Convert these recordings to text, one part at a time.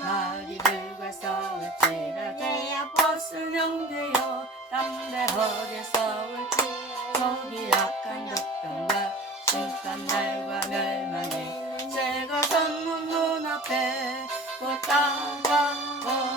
마귀들과 싸울지라 내 아버스 형제여 담대하게 싸울지. 적이 약한 적병과 심판 날과 멸망에 제가 선문 문 앞에 곧 다가오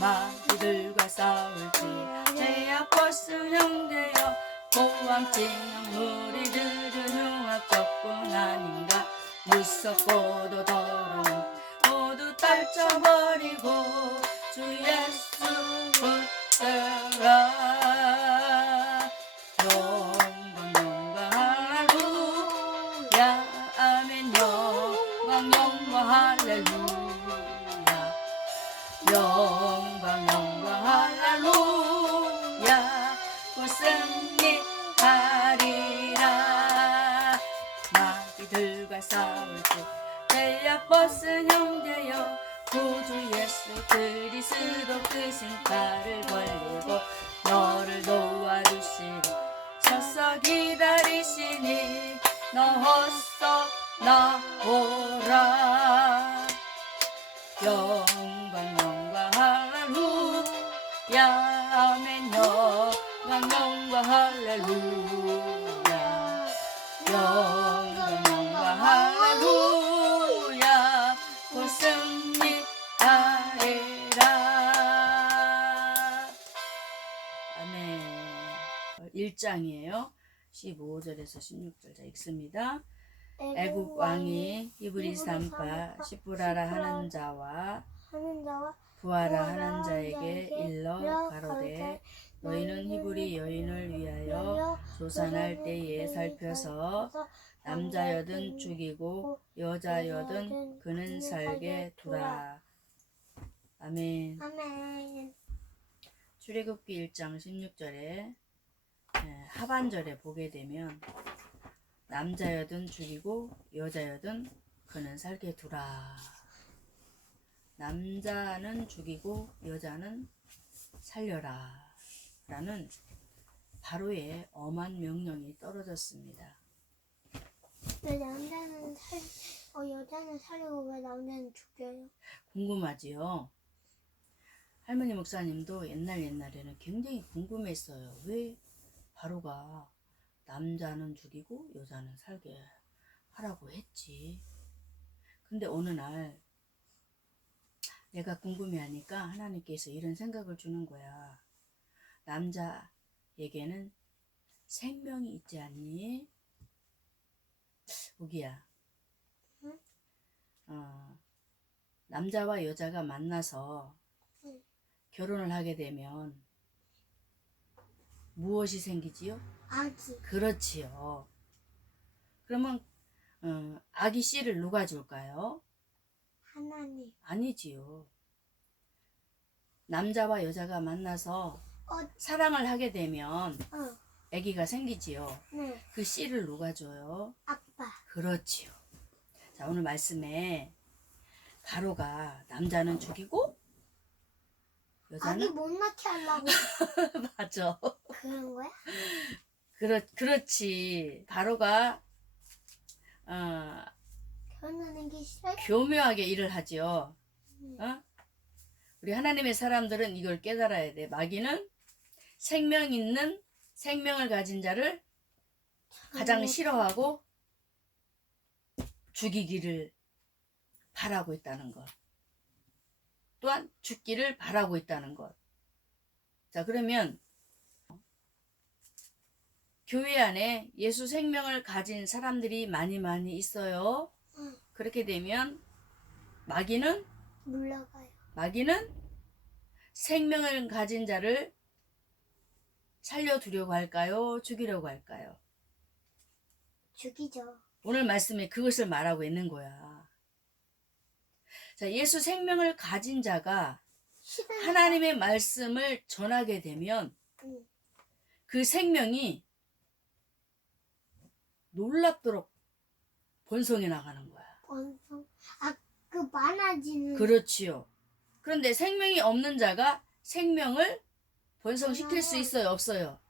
마귀들과 싸울지 제 아버스 형제여 고왕칭한 무리들은 흉악적뿐 아닌가 무섭고도 더러운 모두 떨쳐버리고 주 예수 붙들라 영광 영광 할렐루야 아멘. 영광 영광 할렐루야 싸울지 델야버스 형제여 구주 예수 그리스도 그 신발을 1장이에요 15절에서 16절 자 읽습니다 애국 왕이 히브리 산파 자와 하는 자와 부하라 하는 자에게 일러 가로되 너희는 히브리 여인을 위하여 조산할 때에 살펴서 남자여든 죽이고 여자여든 그는 살게 두라. 아멘. 아멘. 출애굽기 1장 16절에 하반절에 보게 되면 남자여든 죽이고 여자여든 그는 살게 두라. 남자는 죽이고 여자는 살려라. 라는 바로의 엄한 명령이 떨어졌습니다. 왜 남자는 살, 어 여자는 살리고 왜 남자는 죽여요? 궁금하지요? 할머니 목사님도 옛날 옛날에는 굉장히 궁금했어요. 왜 바로가 남자는 죽이고 여자는 살게 하라고 했지. 근데 어느 날 내가 궁금해하니까 하나님께서 이런 생각을 주는 거야. 남자에게는 생명이 있지 않니? 우기야. 응? 어, 남자와 여자가 만나서 응. 결혼을 하게 되면 무엇이 생기지요? 아기. 그렇지요. 그러면 어, 아기 씨를 누가 줄까요? 하나님. 아니지요. 남자와 여자가 만나서 어, 사랑을 하게 되면 어, 아기가 생기지요. 네. 그 씨를 누가 줘요? 아빠. 그렇지요. 자, 오늘 말씀에 가로가 남자는 죽이고 아기 여자는 못 낳게 하려고 맞아. 그런 거야? 그렇 그렇지. 바로가 어, 결혼하는 게 싫어요? 교묘하게 일을 하지요. 음. 어? 우리 하나님의 사람들은 이걸 깨달아야 돼. 마귀는 생명 있는 생명을 가진 자를 가장 싫어하고 죽이기를 바라고 있다는 것. 또한 죽기를 바라고 있다는 것. 자, 그러면 교회 안에 예수 생명을 가진 사람들이 많이 많이 있어요. 응. 그렇게 되면 마귀는 물러가요. 마귀는 생명을 가진 자를 살려두려고 할까요? 죽이려고 할까요? 죽이죠. 오늘 말씀에 그것을 말하고 있는 거야. 자, 예수 생명을 가진 자가. 하나님의 말씀을 전하게 되면 응. 그 생명이 놀랍도록 번성해 나가는 거야. 원성. 아 그 많아지는. 그렇지요. 그런데 생명이 없는 자가 생명을 번성시킬 수 있어요, 없어요?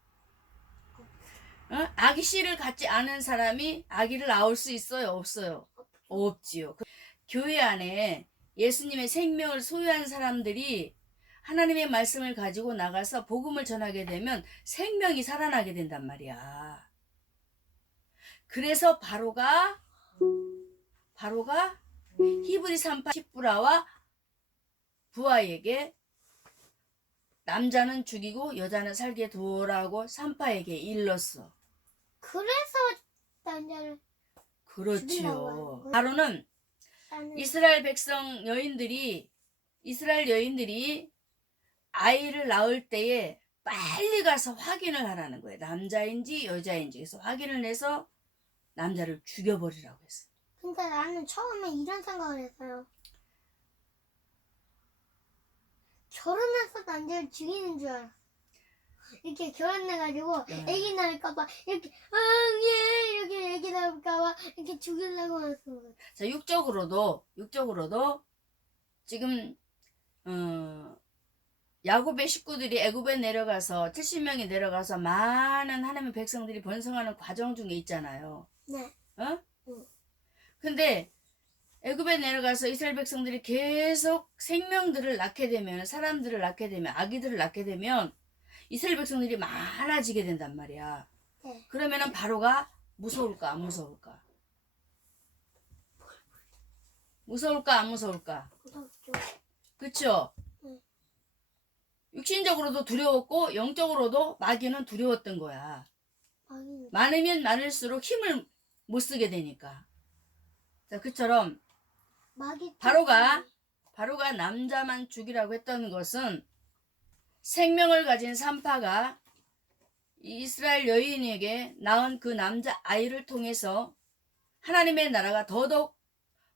어? 아기 씨를 갖지 않은 사람이 아기를 낳을 수 있어요, 없어요? 없지요. 그- 교회 안에 예수님의 생명을 소유한 사람들이 하나님의 말씀을 가지고 나가서 복음을 전하게 되면 생명이 살아나게 된단 말이야. 그래서 바로가 바로가 히브리 3파 십부라와 부하에게 남자는 죽이고 여자는 살게 두라고 삼파에게 일렀어. 그래서 남자를 그렇지요. 바로는 이스라엘 백성 여인들이 이스라엘 여인들이 아이를 낳을 때에 빨리 가서 확인을 하라는 거예요. 남자인지 여자인지 그래서 확인을 내서 남자를 죽여버리라고 했어. 근데 나는 처음에 이런 생각을 했어요. 결혼해서 남자를 죽이는 줄 알았어. 이렇게 결혼해가지고 네. 애기 낳을까봐 이렇게 아예 이렇게 애기 낳을까봐 이렇게 죽이려고 했어. 자 육적으로도 육적으로도 지금 어, 야곱의 식구들이 애굽에 내려가서 70명이 내려가서 많은 하나님의 백성들이 번성하는 과정 중에 있잖아요. 네. 어? 응. 근데 애굽에 내려가서 이스라엘 백성들이 계속 생명들을 낳게 되면 사람들을 낳게 되면 아기들을 낳게 되면 이스라엘 백성들이 많아지게 된단 말이야. 네. 그러면은 바로가 무서울까 안 무서울까? 무서울까 안 무서울까? 무섭죠. 그쵸? 응. 육신적으로도 두려웠고 영적으로도 마귀는 두려웠던 거야. 아니, 많으면 많을수록 힘을 못 쓰게 되니까. 자, 그처럼 바로가 바로가 남자만 죽이라고 했던 것은 생명을 가진 산파가 이스라엘 여인에게 낳은 그 남자 아이를 통해서 하나님의 나라가 더더욱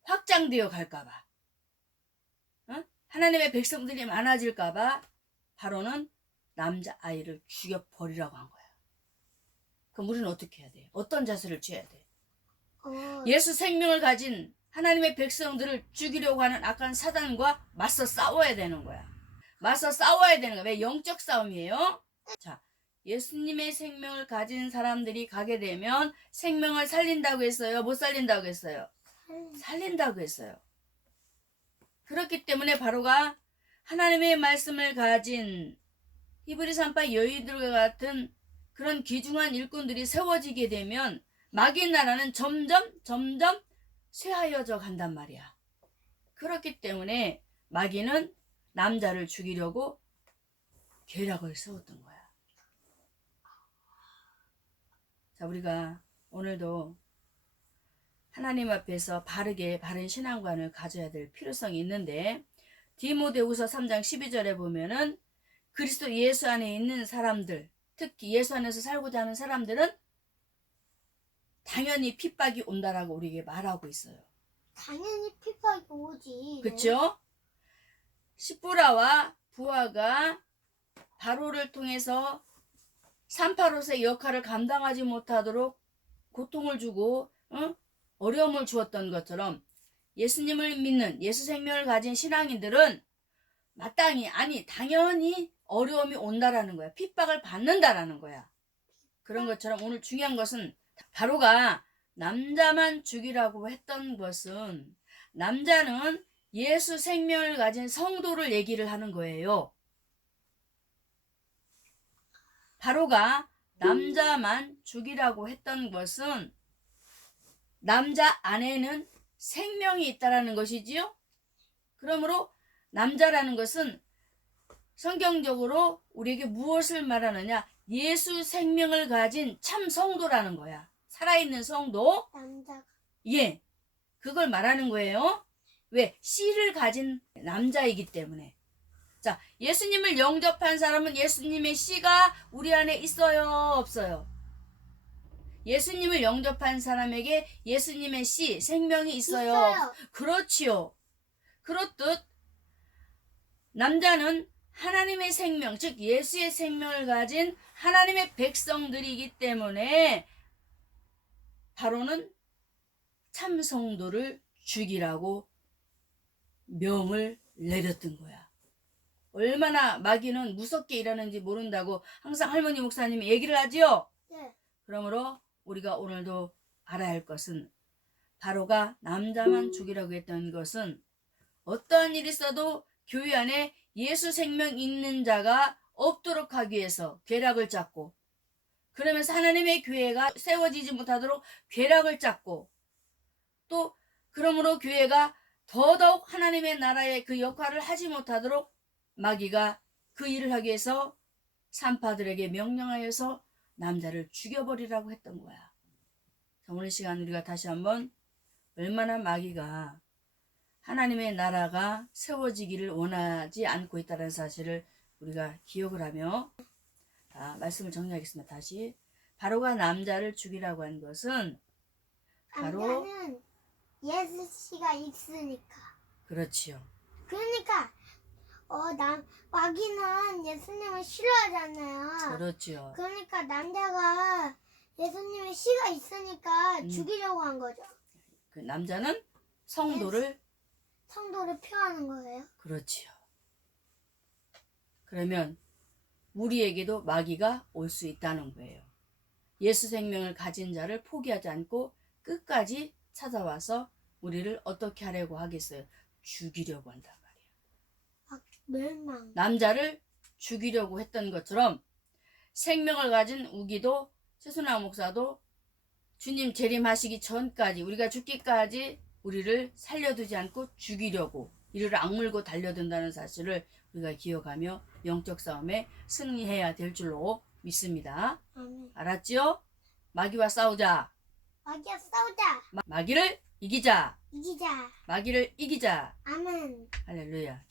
확장되어 갈까봐 어? 하나님의 백성들이 많아질까봐 바로는 남자 아이를 죽여 버리라고 한 거야. 그럼 우리는 어떻게 해야 돼? 어떤 자세를 취해야 돼? 어, 예수 생명을 가진 하나님의 백성들을 죽이려고 하는 악한 사단과 맞서 싸워야 되는 거야. 맞서 싸워야 되는 거야. 왜 영적 싸움이에요? 자, 예수님의 생명을 가진 사람들이 가게 되면 생명을 살린다고 했어요. 못 살린다고 했어요. 살린- 살린다고 했어요. 그렇기 때문에 바로가 하나님의 말씀을 가진 히브리 산파 여인들과 같은 그런 귀중한 일꾼들이 세워지게 되면 마귀 나라는 점점 점점 쇠하여져 간단 말이야. 그렇기 때문에 마귀는 남자를 죽이려고 계략을 세웠던 거야. 자, 우리가 오늘도 하나님 앞에서 바르게 바른 신앙관을 가져야 될 필요성이 있는데 디모데후서 3장 12절에 보면은 그리스도 예수 안에 있는 사람들, 특히 예수 안에서 살고자 하는 사람들은 당연히 핍박이 온다라고 우리에게 말하고 있어요. 당연히 핍박이 오지. 그쵸? 시부라와 부하가 바로를 통해서 산파로서의 역할을 감당하지 못하도록 고통을 주고 어? 어려움을 주었던 것처럼 예수님을 믿는 예수 생명을 가진 신앙인들은 마땅히 아니 당연히 어려움이 온다라는 거야. 핍박을 받는다라는 거야. 그런 것처럼 오늘 중요한 것은 바로가 남자만 죽이라고 했던 것은 남자는 예수 생명을 가진 성도를 얘기를 하는 거예요. 바로가 남자만 죽이라고 했던 것은 남자 안에는 생명이 있다라는 것이지요. 그러므로 남자라는 것은 성경적으로 우리에게 무엇을 말하느냐? 예수 생명을 가진 참 성도라는 거야. 살아있는 성도. 남자가 예. 그걸 말하는 거예요. 왜? 씨를 가진 남자이기 때문에. 자, 예수님을 영접한 사람은 예수님의 씨가 우리 안에 있어요, 없어요? 예수님을 영접한 사람에게 예수님의 씨, 생명이 있어요. 있어요. 그렇지요. 그렇듯 남자는 하나님의 생명, 즉 예수의 생명을 가진 하나님의 백성들이기 때문에 바로는 참성도를 죽이라고 명을 내렸던 거야. 얼마나 마귀는 무섭게 일하는지 모른다고 항상 할머니 목사님이 얘기를 하지요. 네. 그러므로 우리가 오늘도 알아야 할 것은 바로가 남자만 죽이라고 했던 것은 어떠한 일이 있어도 교회 안에 예수 생명 있는 자가 없도록 하기 위해서 괴락을 짰고 그러면서 하나님의 교회가 세워지지 못하도록 괴락을 짰고 또 그러므로 교회가 더더욱 하나님의 나라의 그 역할을 하지 못하도록 마귀가 그 일을 하기 위해서 산파들에게 명령하여서 남자를 죽여버리라고 했던 거야. 자, 오늘 시간 우리가 다시 한번 얼마나 마귀가 하나님의 나라가 세워지기를 원하지 않고 있다는 사실을 우리가 기억을 하며 자, 말씀을 정리하겠습니다. 다시 바로가 남자를 죽이라고 한 것은 바로 예수 씨가 있으니까. 그렇지요. 그러니까 어, 남 마귀는 예수님을 싫어하잖아요. 그렇지요. 그러니까 남자가 예수님의 씨가 있으니까 음. 죽이려고 한 거죠. 그 남자는 성도를 성도를 표하는 거예요. 그렇지요. 그러면 우리에게도 마귀가 올 수 있다는 거예요. 예수 생명을 가진 자를 포기하지 않고 끝까지 찾아와서 우리를 어떻게 하려고 하겠어요? 죽이려고 한단 말이에요. 멸망. 남자를 죽이려고 했던 것처럼 생명을 가진 우기도 최순아 목사도 주님 재림하시기 전까지 우리가 죽기까지 우리를 살려두지 않고 죽이려고 이를 악물고 달려든다는 사실을 우리가 기억하며 영적 싸움에 승리해야 될 줄로 믿습니다. 아멘. 알았지요? 마귀와 싸우자. 마귀야 싸우자. 마- 마귀를 이기자. 이기자. 마귀를 이기자. 아멘. 할렐루야.